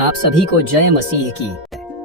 आप सभी को जय मसीह की।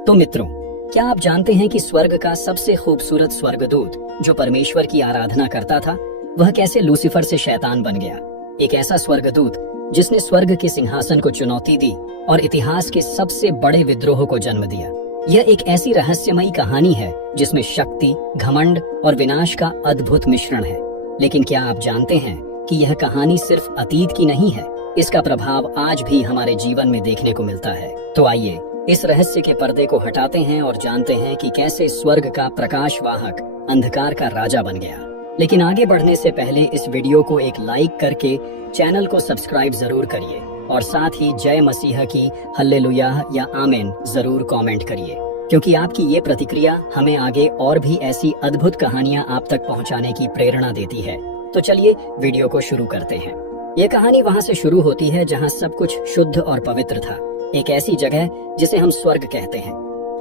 तो मित्रों, क्या आप जानते हैं कि स्वर्ग का सबसे खूबसूरत स्वर्गदूत जो परमेश्वर की आराधना करता था, वह कैसे लूसीफर से शैतान बन गया। एक ऐसा स्वर्गदूत जिसने स्वर्ग के सिंहासन को चुनौती दी और इतिहास के सबसे बड़े विद्रोह को जन्म दिया। यह एक ऐसी रहस्यमयी कहानी है जिसमें शक्ति, घमंड और विनाश का अद्भुत मिश्रण है। लेकिन क्या आप जानते हैं कि यह कहानी सिर्फ अतीत की नहीं है, इसका प्रभाव आज भी हमारे जीवन में देखने को मिलता है। तो आइए इस रहस्य के पर्दे को हटाते हैं और जानते हैं कि कैसे स्वर्ग का प्रकाशवाहक अंधकार का राजा बन गया। लेकिन आगे बढ़ने से पहले इस वीडियो को एक लाइक करके चैनल को सब्सक्राइब जरूर करिए और साथ ही जय मसीह की हल्लेलुया या आमीन जरूर कमेंट करिए, क्योंकि आपकी ये प्रतिक्रिया हमें आगे और भी ऐसी अद्भुत कहानियां आप तक पहुंचाने की प्रेरणा देती है। तो चलिए वीडियो को शुरू करते हैं। ये कहानी वहां से शुरू होती है जहां सब कुछ शुद्ध और पवित्र था। एक ऐसी जगह जिसे हम स्वर्ग कहते हैं।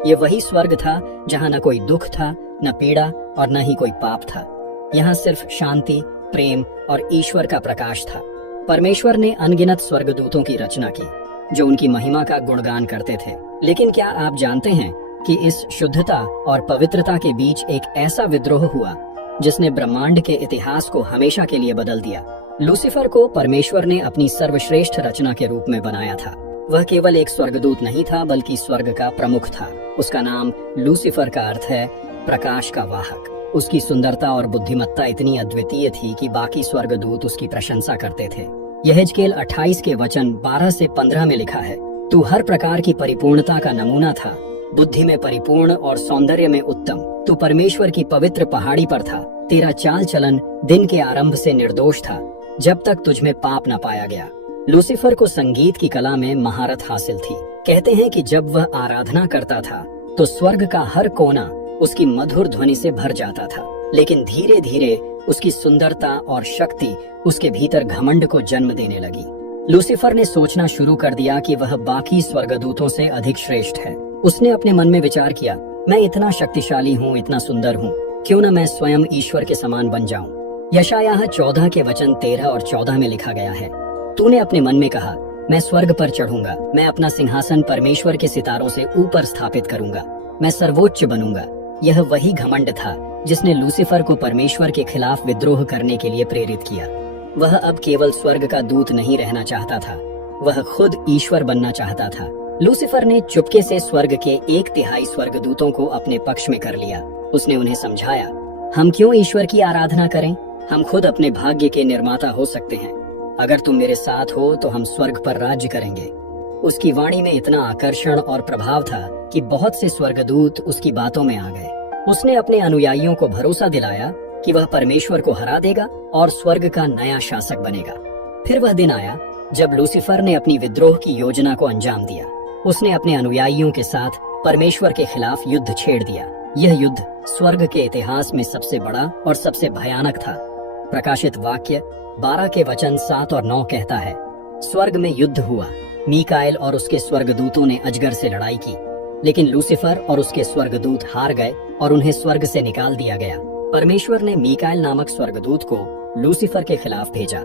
ये वही स्वर्ग था जहां न कोई दुख था, न पीड़ा और न ही कोई पाप था। यहाँ सिर्फ शांति, प्रेम और ईश्वर का प्रकाश था। परमेश्वर ने अनगिनत स्वर्गदूतों की रचना की जो उनकी महिमा का गुणगान करते थे। लेकिन क्या आप जानते हैं कि इस शुद्धता और पवित्रता के बीच एक ऐसा विद्रोह हुआ जिसने ब्रह्मांड के इतिहास को हमेशा के लिए बदल दिया। लूसीफर को परमेश्वर ने अपनी सर्वश्रेष्ठ रचना के रूप में बनाया था। वह केवल एक स्वर्गदूत नहीं था, बल्कि स्वर्ग का प्रमुख था। उसका नाम लूसीफर का अर्थ है प्रकाश का वाहक। उसकी सुंदरता और बुद्धिमत्ता इतनी अद्वितीय थी कि बाकी स्वर्गदूत उसकी प्रशंसा करते थे। यहेजकेल 28 के वचन 12 से 15 में लिखा है, तू हर प्रकार की परिपूर्णता का नमूना था, बुद्धि में परिपूर्ण और सौंदर्य में उत्तम। तू परमेश्वर की पवित्र पहाड़ी पर था। तेरा चाल चलन दिन के आरंभ से निर्दोष था, जब तक तुझमें पाप न पाया गया। लूसीफर को संगीत की कला में महारत हासिल थी। कहते हैं कि जब वह आराधना करता था तो स्वर्ग का हर कोना उसकी मधुर ध्वनि से भर जाता था। लेकिन धीरे धीरे उसकी सुंदरता और शक्ति उसके भीतर घमंड को जन्म देने लगी। लूसीफर ने सोचना शुरू कर दिया कि वह बाकी स्वर्गदूतों से अधिक श्रेष्ठ है। उसने अपने मन में विचार किया, मैं इतना शक्तिशाली हूँ, इतना सुंदर हूँ, क्यों न मैं स्वयं ईश्वर के समान बन जाऊं। यशायाह 14 के वचन 13 और 14 में लिखा गया है, तूने अपने मन में कहा, मैं स्वर्ग पर चढ़ूंगा, मैं अपना सिंहासन परमेश्वर के सितारों से ऊपर स्थापित करूंगा, मैं सर्वोच्च बनूंगा। यह वही घमंड था जिसने लूसीफर को परमेश्वर के खिलाफ विद्रोह करने के लिए प्रेरित किया। वह अब केवल स्वर्ग का दूत नहीं रहना चाहता था, वह खुद ईश्वर बनना चाहता था। लूसीफर ने चुपके से स्वर्ग के 1/3 स्वर्गदूतों को अपने पक्ष में कर लिया। उसने उन्हें समझाया, हम क्यों ईश्वर की आराधना करें, हम खुद अपने भाग्य के निर्माता हो सकते हैं। अगर तुम मेरे साथ हो तो हम स्वर्ग पर राज्य करेंगे। उसकी वाणी में इतना आकर्षण और प्रभाव था कि बहुत से स्वर्गदूत उसकी बातों में आ गए। उसने अपने अनुयायियों को भरोसा दिलाया कि वह परमेश्वर को हरा देगा और स्वर्ग का नया शासक बनेगा। फिर वह दिन आया जब लूसीफर ने अपनी विद्रोह की योजना को अंजाम दिया। उसने अपने अनुयायियों के साथ परमेश्वर के खिलाफ युद्ध छेड़ दिया। यह युद्ध स्वर्ग के इतिहास में सबसे बड़ा और सबसे भयानक था। प्रकाशित वाक्य 12 के वचन 7 और 9 कहता है, स्वर्ग में युद्ध हुआ। मीकाएल और उसके स्वर्गदूतों ने अजगर से लड़ाई की, लेकिन लूसीफर और उसके स्वर्गदूत हार गए और उन्हें स्वर्ग से निकाल दिया गया। परमेश्वर ने मीकाएल नामक स्वर्गदूत को लूसीफर के खिलाफ भेजा।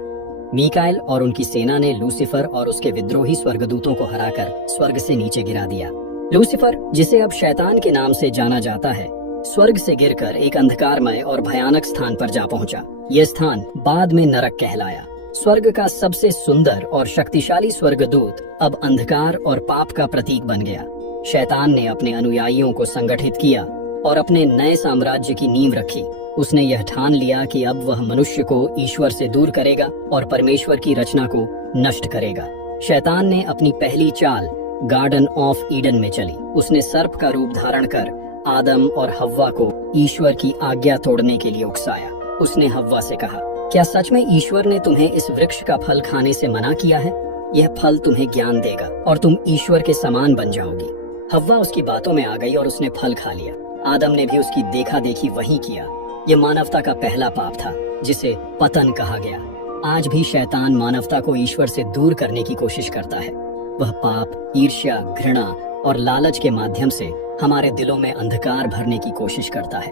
मीकाएल और उनकी सेना ने लूसीफर और उसके विद्रोही स्वर्गदूतों को हराकर स्वर्ग से नीचे गिरा दिया। लूसीफर, जिसे अब शैतान के नाम से जाना जाता है, स्वर्ग से गिरकर एक अंधकारमय और भयानक स्थान पर जा पहुंचा। यह स्थान बाद में नरक कहलाया। स्वर्ग का सबसे सुंदर और शक्तिशाली स्वर्गदूत अब अंधकार और पाप का प्रतीक बन गया। शैतान ने अपने अनुयायियों को संगठित किया और अपने नए साम्राज्य की नींव रखी। उसने यह ठान लिया कि अब वह मनुष्य को ईश्वर से दूर करेगा और परमेश्वर की रचना को नष्ट करेगा। शैतान ने अपनी पहली चाल गार्डन ऑफ ईडन में चली। उसने सर्प का रूप धारण कर आदम और हव्वा को ईश्वर की आज्ञा तोड़ने के लिए उकसाया। उसने हव्वा से कहा, क्या सच में ईश्वर ने तुम्हें इस वृक्ष का फल खाने से मना किया है? यह फल तुम्हें ज्ञान देगा और तुम ईश्वर के समान बन जाओगी। हव्वा उसकी बातों में आ गई और उसने फल खा लिया। आदम ने भी उसकी देखा देखी वही किया। यह मानवता का पहला पाप था, जिसे पतन कहा गया। आज भी शैतान मानवता को ईश्वर से दूर करने की कोशिश करता है। वह पाप, ईर्ष्या, घृणा और लालच के माध्यम से हमारे दिलों में अंधकार भरने की कोशिश करता है।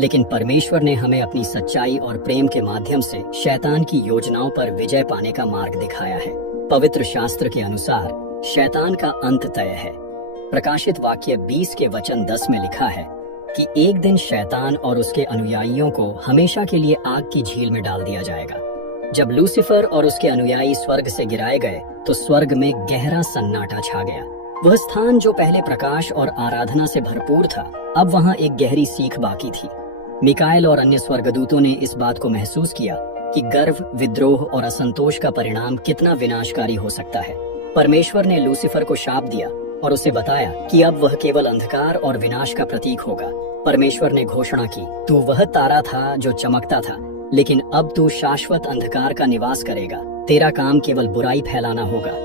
लेकिन परमेश्वर ने हमें अपनी सच्चाई और प्रेम के माध्यम से शैतान की योजनाओं पर विजय पाने का मार्ग दिखाया है। पवित्र शास्त्र के अनुसार शैतान का अंत तय है। प्रकाशित वाक्य 20 के वचन 10 में लिखा है कि एक दिन शैतान और उसके अनुयायियों को हमेशा के लिए आग की झील में डाल दिया जाएगा। जब लूसीफर और उसके अनुयायी स्वर्ग से गिराए गए तो स्वर्ग में गहरा सन्नाटा छा गया। वह स्थान जो पहले प्रकाश और आराधना से भरपूर था, अब वहां एक गहरी सीख बाकी थी। मिकाएल और अन्य स्वर्गदूतों ने इस बात को महसूस किया कि गर्व, विद्रोह और असंतोष का परिणाम कितना विनाशकारी हो सकता है। परमेश्वर ने लूसीफर को शाप दिया और उसे बताया कि अब वह केवल अंधकार और विनाश का प्रतीक होगा। परमेश्वर ने घोषणा की, तू वह तारा था जो चमकता था, लेकिन अब तू शाश्वत अंधकार का निवास करेगा। तेरा काम केवल बुराई फैलाना होगा,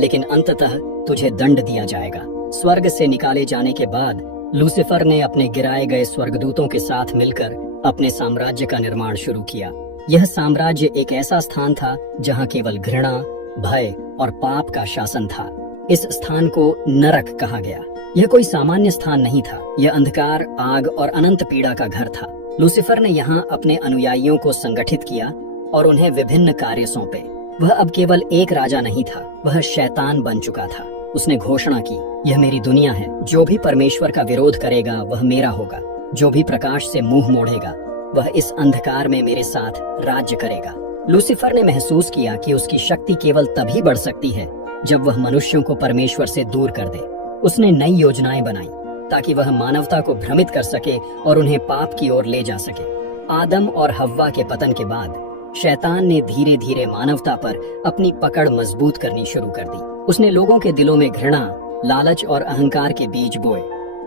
लेकिन अंततः तुझे दंड दिया जाएगा। स्वर्ग से निकाले जाने के बाद लूसीफर ने अपने गिराए गए स्वर्गदूतों के साथ मिलकर अपने साम्राज्य का निर्माण शुरू किया। यह साम्राज्य एक ऐसा स्थान था जहां केवल घृणा, भय और पाप का शासन था। इस स्थान को नरक कहा गया। यह कोई सामान्य स्थान नहीं था। यह अंधकार, आग और अनंत पीड़ा का घर था। लूसीफर ने यहाँ अपने अनुयायियों को संगठित किया और उन्हें विभिन्न कार्य सौंपे। वह अब केवल एक राजा नहीं था, वह शैतान बन चुका था। उसने घोषणा की, यह मेरी दुनिया है। जो भी परमेश्वर का विरोध करेगा वह मेरा होगा। जो भी प्रकाश से मुंह मोड़ेगा वह इस अंधकार में मेरे साथ राज्य करेगा। लूसीफर ने महसूस किया कि उसकी शक्ति केवल तभी बढ़ सकती है जब वह मनुष्यों को परमेश्वर से दूर कर दे। उसने नई योजनाएं बनाई ताकि वह मानवता को भ्रमित कर सके और उन्हें पाप की ओर ले जा सके। आदम और हव्वा के पतन के बाद शैतान ने धीरे धीरे मानवता पर अपनी पकड़ मजबूत करनी शुरू कर दी। उसने लोगों के दिलों में घृणा, लालच और अहंकार के बीज बोए।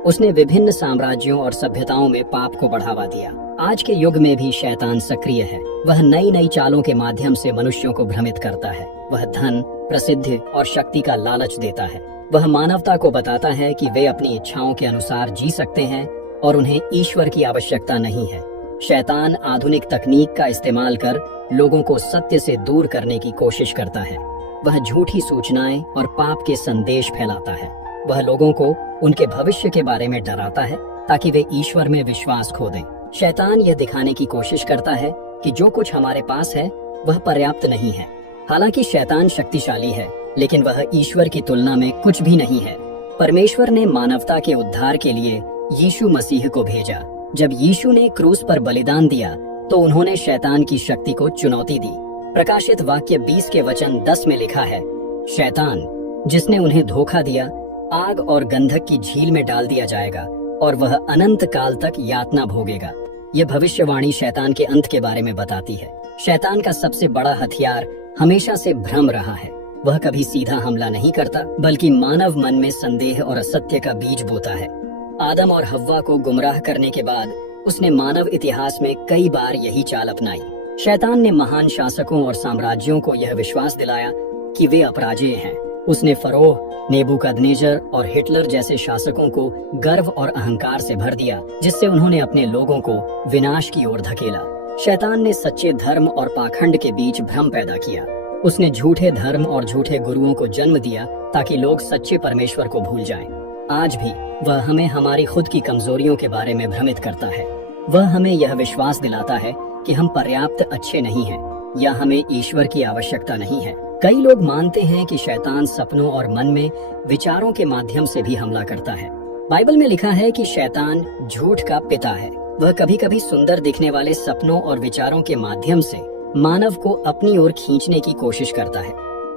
उसने विभिन्न साम्राज्यों और सभ्यताओं में पाप को बढ़ावा दिया। आज के युग में भी शैतान सक्रिय है। वह नई नई चालों के माध्यम से मनुष्यों को भ्रमित करता है। वह धन, प्रसिद्धि और शक्ति का लालच देता है। वह मानवता को बताता है कि वे अपनी इच्छाओं के अनुसार जी सकते हैं और उन्हें ईश्वर की आवश्यकता नहीं है। शैतान आधुनिक तकनीक का इस्तेमाल कर लोगों को सत्य से दूर करने की कोशिश करता है। वह झूठी सूचनाएं और पाप के संदेश फैलाता है। वह लोगों को उनके भविष्य के बारे में डराता है ताकि वे ईश्वर में विश्वास खो दें। शैतान यह दिखाने की कोशिश करता है कि जो कुछ हमारे पास है वह पर्याप्त नहीं है। हालांकि शैतान शक्तिशाली है, लेकिन वह ईश्वर की तुलना में कुछ भी नहीं है। परमेश्वर ने मानवता के उद्धार के लिए यीशु मसीह को भेजा। जब यीशु ने क्रूस पर बलिदान दिया तो उन्होंने शैतान की शक्ति को चुनौती दी। प्रकाशित वाक्य 20 के वचन 10 में लिखा है, शैतान जिसने उन्हें धोखा दिया आग और गंधक की झील में डाल दिया जाएगा और वह अनंत काल तक यातना भोगेगा। यह भविष्यवाणी शैतान के अंत के बारे में बताती है। शैतान का सबसे बड़ा हथियार हमेशा से भ्रम रहा है। वह कभी सीधा हमला नहीं करता, बल्कि मानव मन में संदेह और असत्य का बीज बोता है। आदम और हव्वा को गुमराह करने के बाद उसने मानव इतिहास में कई बार यही चाल अपनाई। शैतान ने महान शासकों और साम्राज्यों को यह विश्वास दिलाया कि वे अपराजेय हैं। उसने फरोह, नेबुकदनेजर और हिटलर जैसे शासकों को गर्व और अहंकार से भर दिया, जिससे उन्होंने अपने लोगों को विनाश की ओर धकेला। शैतान ने सच्चे धर्म और पाखंड के बीच भ्रम पैदा किया। उसने झूठे धर्म और झूठे गुरुओं को जन्म दिया ताकि लोग सच्चे परमेश्वर को भूल जाएं। आज भी वह हमें हमारी खुद की कमजोरियों के बारे में भ्रमित करता है। वह हमें यह विश्वास दिलाता है कि हम पर्याप्त अच्छे नहीं हैं या हमें ईश्वर की आवश्यकता नहीं है। कई लोग मानते हैं कि शैतान सपनों और मन में विचारों के माध्यम से भी हमला करता है। बाइबल में लिखा है कि शैतान झूठ का पिता है। वह कभी कभी सुंदर दिखने वाले सपनों और विचारों के माध्यम से मानव को अपनी ओर खींचने की कोशिश करता है।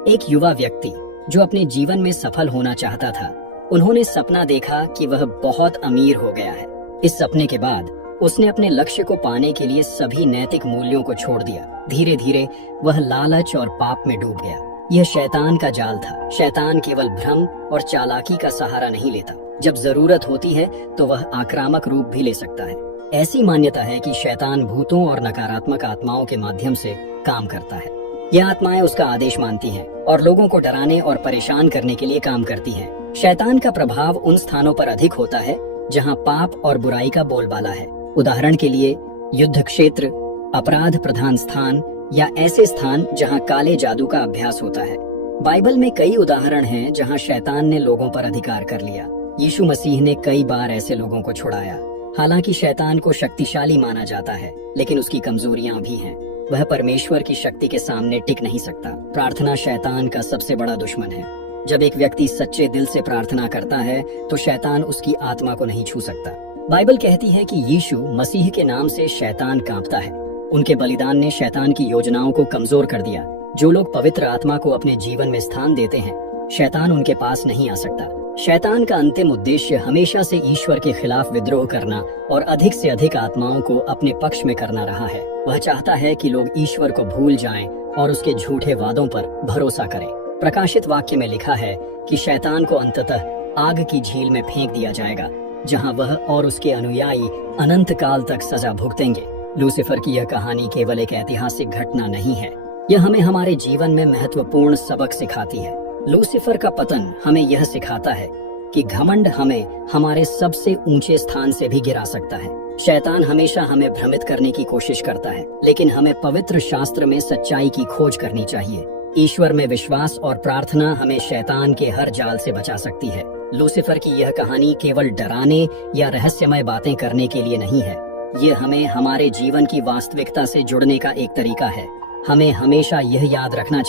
एक युवा व्यक्ति जो अपने जीवन में सफल होना चाहता था, उन्होंने सपना देखा कि वह बहुत अमीर हो गया है। इस सपने के बाद उसने अपने लक्ष्य को पाने के लिए सभी नैतिक मूल्यों को छोड़ दिया। धीरे धीरे वह लालच और पाप में डूब गया। यह शैतान का जाल था। शैतान केवल भ्रम और चालाकी का सहारा नहीं लेता। जब जरूरत होती है तो वह आक्रामक रूप भी ले सकता है। ऐसी मान्यता है कि शैतान भूतों और नकारात्मक आत्माओं के माध्यम से काम करता है। यह आत्माएं उसका आदेश मानती हैं और लोगों को डराने और परेशान करने के लिए काम करती हैं। शैतान का प्रभाव उन स्थानों पर अधिक होता है जहां पाप और बुराई का बोलबाला है। उदाहरण के लिए युद्ध क्षेत्र, अपराध प्रधान स्थान या ऐसे स्थान जहां काले जादू का अभ्यास होता है। बाइबल में कई उदाहरण हैं जहां शैतान ने लोगों पर अधिकार कर लिया। यीशु मसीह ने कई बार ऐसे लोगों को छुड़ाया। हालांकि शैतान को शक्तिशाली माना जाता है, लेकिन उसकी कमजोरियां भी हैं। वह परमेश्वर की शक्ति के सामने टिक नहीं सकता। प्रार्थना शैतान का सबसे बड़ा दुश्मन है। जब एक व्यक्ति सच्चे दिल से प्रार्थना करता है तो शैतान उसकी आत्मा को नहीं छू सकता। बाइबल कहती है कि यीशु मसीह के नाम से शैतान कांपता है। उनके बलिदान ने शैतान की योजनाओं को कमजोर कर दिया। जो लोग पवित्र आत्मा को अपने जीवन में स्थान देते हैं, शैतान उनके पास नहीं आ सकता। शैतान का अंतिम उद्देश्य हमेशा से ईश्वर के खिलाफ विद्रोह करना और अधिक से अधिक आत्माओं को अपने पक्ष में करना रहा है। वह चाहता है कि लोग ईश्वर को भूल जाएं और उसके झूठे वादों पर भरोसा करें। प्रकाशित वाक्य में लिखा है कि शैतान को अंततः आग की झील में फेंक दिया जाएगा, जहां वह और उसके अनुयायी अनंत काल तक सजा भुगतेंगे। लूसीफर की यह कहानी केवल एक ऐतिहासिक घटना नहीं है, यह हमें हमारे जीवन में महत्वपूर्ण सबक सिखाती है। लूसीफर का पतन हमें यह सिखाता है कि घमंड हमें हमारे सबसे ऊंचे स्थान से भी गिरा सकता है। शैतान हमेशा हमें भ्रमित करने की कोशिश करता है, लेकिन हमें पवित्र शास्त्र में सच्चाई की खोज करनी चाहिए। ईश्वर में विश्वास और प्रार्थना हमें शैतान के हर जाल से बचा सकती है। लूसीफर की यह कहानी केवल डराने या रहस्यमय बातें करने के लिए नहीं है, ये हमें हमारे जीवन की वास्तविकता से जुड़ने का एक तरीका है। हमें हमेशा यह याद रखना चाहिए